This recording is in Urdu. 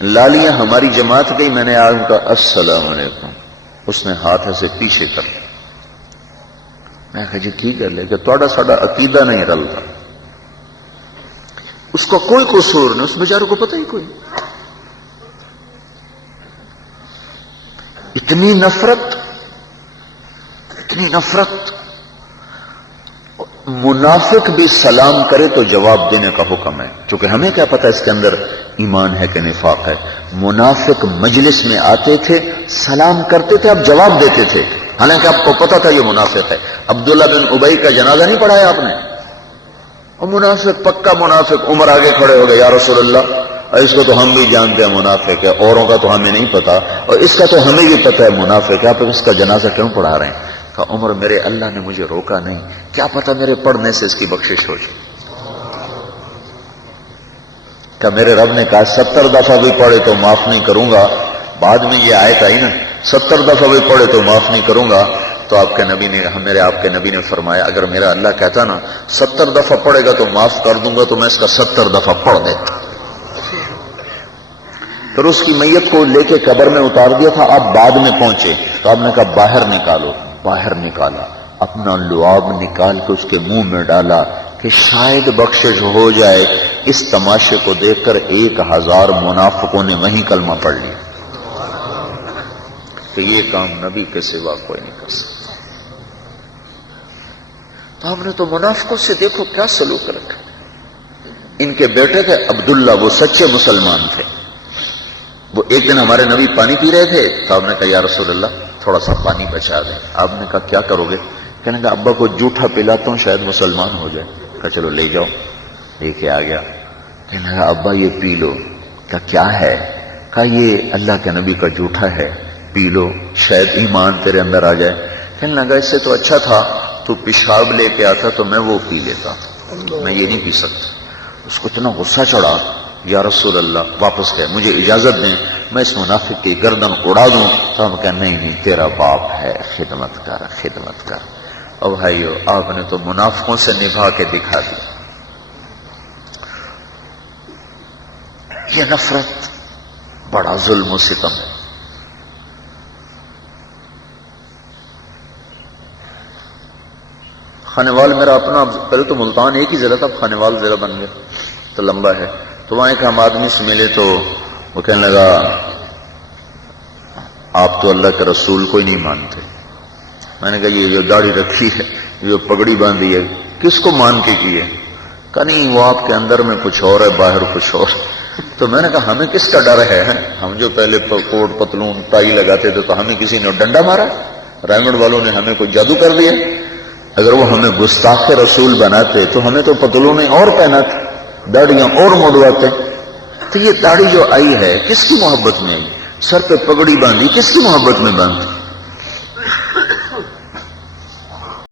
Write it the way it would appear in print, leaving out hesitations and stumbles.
لالیاں ہماری جماعت گئی، میں نے آج ان کا السلام علیکم، اس نے ہاتھ سے پیچھے کر لیا۔ میں کہا جی کی گل ہے کہ تھوڑا ساڈا عقیدہ نہیں رلتا۔ اس کا کوئی قصور نہیں، اس بیچارے کو پتہ ہی کوئی۔ اتنی نفرت، اتنی نفرت۔ منافق بھی سلام کرے تو جواب دینے کا حکم ہے، چونکہ ہمیں کیا پتہ اس کے اندر ایمان ہے کہ نفاق ہے۔ منافق مجلس میں آتے تھے، سلام کرتے تھے، اب جواب دیتے تھے، حالانکہ آپ کو پتا تھا یہ منافق ہے۔ عبداللہ بن ابی کا جنازہ نہیں پڑھایا آپ نے؟ اور منافق، پکا منافق۔ عمر آگے کھڑے ہو گئے، یا رسول اللہ اس کو تو ہم بھی جانتے ہیں منافق ہے، اوروں کا تو ہمیں نہیں پتا، اور اس کا تو ہمیں بھی پتا ہے منافق ہے، آپ اس کا جنازہ کیوں پڑھا رہے ہیں؟ کہا عمر میرے اللہ نے مجھے روکا نہیں، کیا پتا میرے پڑھنے سے اس کی بخشش ہو جائے۔ کہ میرے رب نے کہا 70 دفعہ بھی پڑھے تو معاف نہیں کروں گا۔ بعد میں یہ آیت آئی نا 70 دفعہ بھی پڑھے تو معاف نہیں کروں گا، تو آپ کے نبی نے، میرے آپ کے نبی نے فرمایا اگر میرا اللہ کہتا نا 70 دفعہ پڑھے گا تو معاف کر دوں گا تو میں اس کا 70 دفعہ پڑھ دیتا۔ پھر اس کی میت کو لے کے قبر میں اتار دیا تھا، آپ بعد میں پہنچے تو آپ نے کہا باہر نکالو۔ باہر نکالا، اپنا لعاب نکال کے اس کے منہ میں ڈالا کہ شاید بخشش ہو جائے۔ اس تماشے کو دیکھ کر 1000 منافقوں نے وہیں کلمہ پڑھ لیا کہ یہ کام نبی کے سوا کوئی نہیں کر سکتا۔ تو ہم نے تو منافقوں سے دیکھو کیا سلوک رکھا۔ ان کے بیٹے تھے عبداللہ، وہ سچے مسلمان تھے۔ وہ ایک دن ہمارے نبی پانی پی رہے تھے تو آپ نے کہا یا رسول اللہ تھوڑا سا پانی بچا دیں۔ آپ نے کہا کیا کرو گے؟ کہنے لگا ابا کو جھوٹا پلاتا ہوں شاید مسلمان ہو جائے۔ کہا چلو لے جاؤ۔ لے کے آ گیا، کہنے لگا ابا یہ پی لو۔ کہا کیا ہے؟ کہا یہ اللہ کے نبی کا جھوٹا ہے، پی لو شاید ایمان تیرے اندر آ جائے۔ کہنے لگا اس سے تو اچھا تھا تو پیشاب لے کے آتا تو میں وہ پی لیتا، میں یہ نہیں پی سکتا۔ اس کو اتنا غصہ چڑھا، یا رسول اللہ واپس گئے، مجھے اجازت دیں میں اس منافق کی گردن اڑا دوں۔ تو ہم کہا نہیں نہیں تیرا باپ ہے، خدمت کر خدمت کر۔ اور بھائیو آپ نے تو منافقوں سے نبھا کے دکھا دیا۔ یہ نفرت بڑا ظلم و ستم ہے۔ خانوال میرا اپنا، پہلے تو ملتان ایک ہی ضلع تھا، خانوال ضلع بن گیا تو لمبا ہے۔ تو وہاں ایک ہم آدمی سے ملے تو وہ کہنے لگا آپ تو اللہ کے رسول کو ہی نہیں مانتے۔ میں نے کہا یہ جو داڑھی رکھی ہے، جو پگڑی باندھی ہے، کس کو مان کے کی ہے؟ کہا نہیں وہ آپ کے اندر میں کچھ اور ہے، باہر کچھ اور۔ تو میں نے کہا ہمیں کس کا ڈر ہے؟ ہم جو پہلے کوٹ پتلون ٹائی لگاتے تھے تو ہمیں کسی نے ڈنڈا مارا؟ رائمنڈ والوں نے ہمیں کوئی جادو کر دیا؟ اگر وہ ہمیں گستاخ رسول بناتے تو ہمیں تو پتلونیں اور پہناتے، داڑیاں اور مڑواتے۔ تو یہ داڑھی جو آئی ہے کس کی محبت میں آئی؟ سر پہ پگڑی باندھی کس کی محبت میں باندھی؟